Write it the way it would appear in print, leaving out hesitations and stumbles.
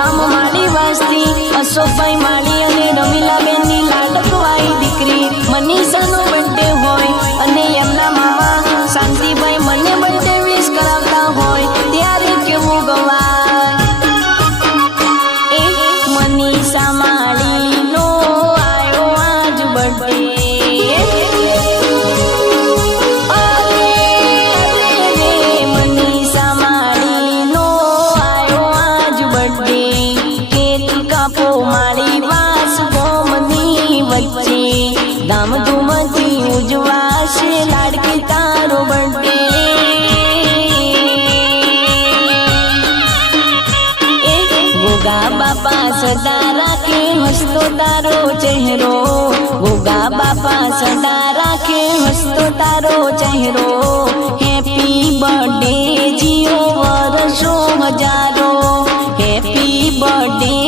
ગામ માળી વાસથી અશોકભાઈ માળી અને રમીલાબેનની લાડકવાઈ દીકરી મનીષાનો બર્થડે હોય અને એમના મામા શાંતિભાઈ મને બર્થડે વિશ કરાવતા હોય ત્યારે કેવું ગવાય એ મનીષા માળીનો આવ્યો આજ બર્થડે ધામધૂમથી ઉજવાશે લાડકી તારો બર્થડે ગોગા બાપા સદા રાખે હસતો તારો ચહેરો ગોગા બાપા સદા રાખે હસતો તારો ચહેરો હેપી બર્થડે જીઓ વર્ષો હજારો હેપી બર્થડે